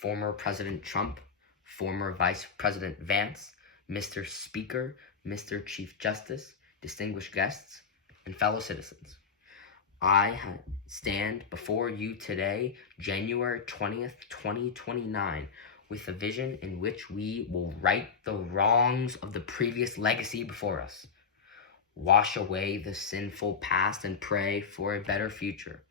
former President Trump, former Vice President Vance, Mr. Speaker, Mr. Chief Justice, distinguished guests, and fellow citizens. I stand before you today, January 20th, 2029, with a vision in which we will right the wrongs of the previous legacy before us, wash away the sinful past, and pray for a better future.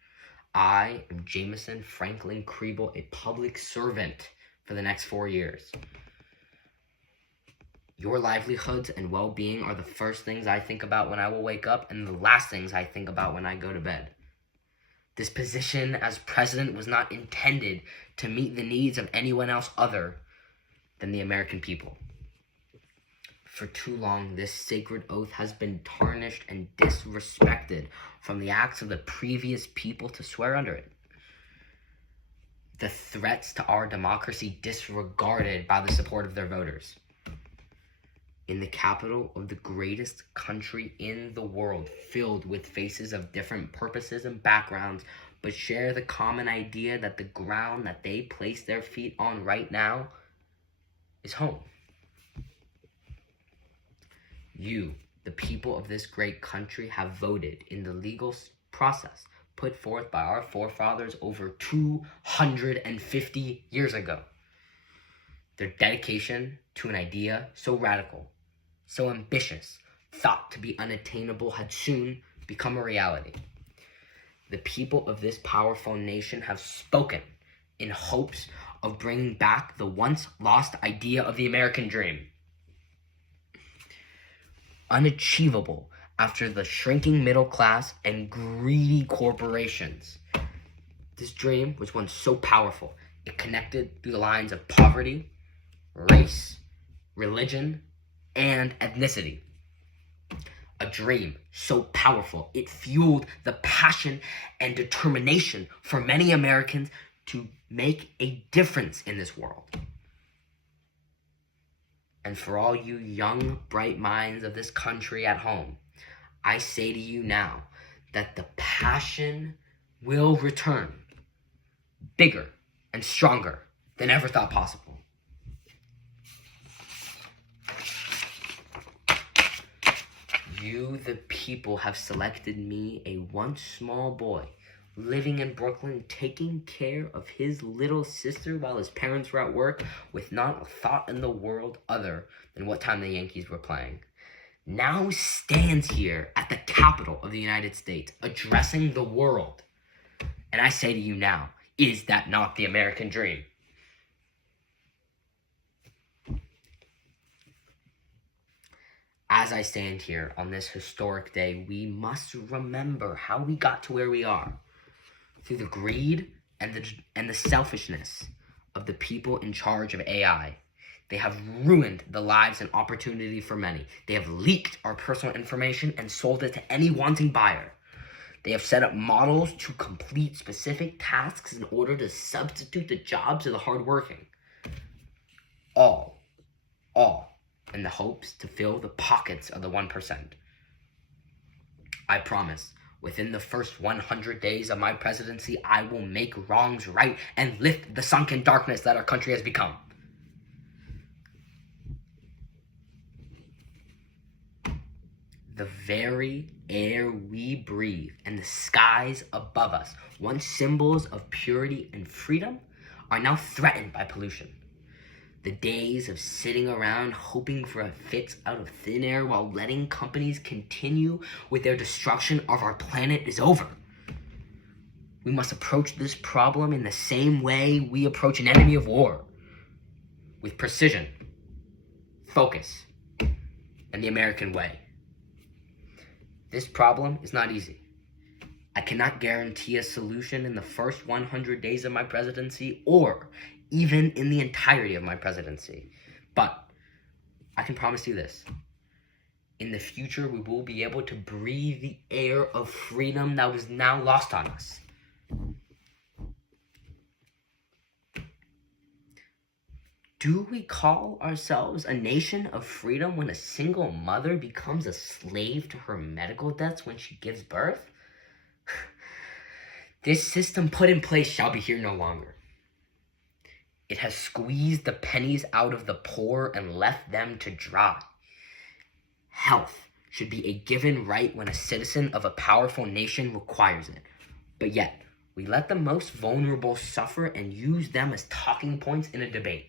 I am Jameson Franklin Kriebel, a public servant for the next 4 years. Your livelihoods and well-being are the first things I think about when I will wake up and the last things I think about when I go to bed. This position as president was not intended to meet the needs of anyone else other than the American people. For too long, this sacred oath has been tarnished and disrespected from the acts of the previous people to swear under it. The threats to our democracy disregarded by the support of their voters. In the capital of the greatest country in the world, filled with faces of different purposes and backgrounds, but share the common idea that the ground that they place their feet on right now is home. You, the people of this great country, have voted in the legal process put forth by our forefathers over 250 years ago. Their dedication to an idea so radical, so ambitious, thought to be unattainable, had soon become a reality. The people of this powerful nation have spoken in hopes of bringing back the once lost idea of the American dream. Unachievable after the shrinking middle class and greedy corporations. This dream was once so powerful, it connected through the lines of poverty, race, religion, and ethnicity. A dream so powerful, it fueled the passion and determination for many Americans to make a difference in this world. And for all you young, bright minds of this country at home, I say to you now that the passion will return, bigger and stronger than ever thought possible. You, the people, have selected me, a once small boy, living in Brooklyn, taking care of his little sister while his parents were at work, with not a thought in the world other than what time the Yankees were playing, now stands here at the capital of the United States, addressing the world. And I say to you now, is that not the American dream? As I stand here on this historic day, we must remember how we got to where we are. Through the greed and the selfishness of the people in charge of AI. They have ruined the lives and opportunity for many. They have leaked our personal information and sold it to any wanting buyer. They have set up models to complete specific tasks in order to substitute the jobs of the hardworking. All in the hopes to fill the pockets of the 1%. I promise, within the first 100 days of my presidency, I will make wrongs right and lift the sunken darkness that our country has become. The very air we breathe and the skies above us, once symbols of purity and freedom, are now threatened by pollution. The days of sitting around hoping for a fix out of thin air while letting companies continue with their destruction of our planet is over. We must approach this problem in the same way we approach an enemy of war, with precision, focus, and the American way. This problem is not easy. I cannot guarantee a solution in the first 100 days of my presidency or even in the entirety of my presidency. But I can promise you this. In the future, we will be able to breathe the air of freedom that was now lost on us. Do we call ourselves a nation of freedom when a single mother becomes a slave to her medical debts when she gives birth? This system put in place shall be here no longer. It has squeezed the pennies out of the poor and left them to dry. Health should be a given right when a citizen of a powerful nation requires it. But yet, we let the most vulnerable suffer and use them as talking points in a debate.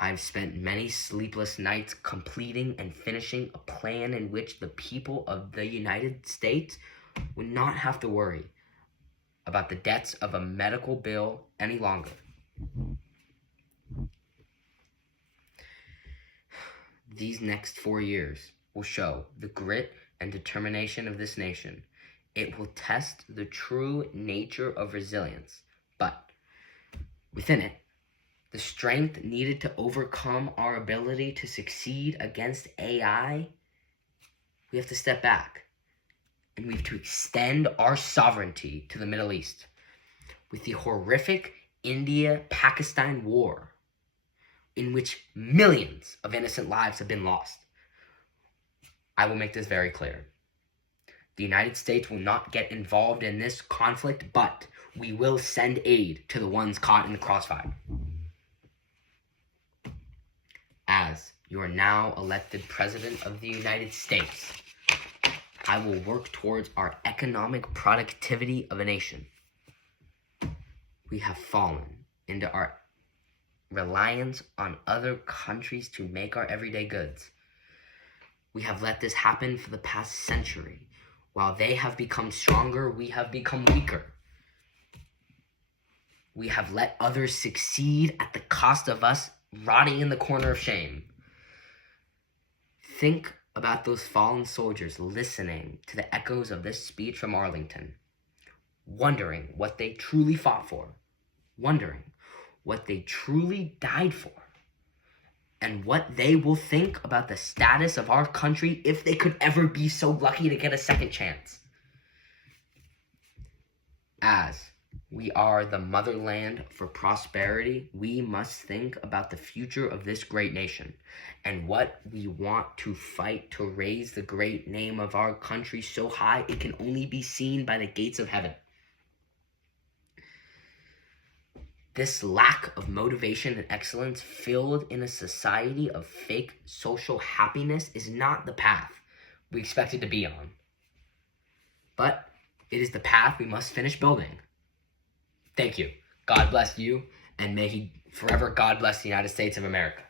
I've spent many sleepless nights completing and finishing a plan in which the people of the United States would not have to worry about the debts of a medical bill any longer. These next 4 years will show the grit and determination of this nation. It will test the true nature of resilience, but within it, the strength needed to overcome our ability to succeed against AI, we have to step back and we have to extend our sovereignty to the Middle East. With the horrific India-Pakistan war, in which millions of innocent lives have been lost, I will make this very clear. The United States will not get involved in this conflict, but we will send aid to the ones caught in the crossfire. As your now elected President of the United States, I will work towards our economic productivity of a nation. We have fallen into our reliance on other countries to make our everyday goods. We have let this happen for the past century. While they have become stronger, we have become weaker. We have let others succeed at the cost of us rotting in the corner of shame. Think about those fallen soldiers listening to the echoes of this speech from Arlington, wondering what they truly fought for, wondering what they truly died for, and what they will think about the status of our country if they could ever be so lucky to get a second chance. As we are the motherland for prosperity, we must think about the future of this great nation and what we want to fight to raise the great name of our country so high it can only be seen by the gates of heaven. This lack of motivation and excellence filled in a society of fake social happiness is not the path we expected to be on. But it is the path we must finish building. Thank you. God bless you, and may He forever God bless the United States of America.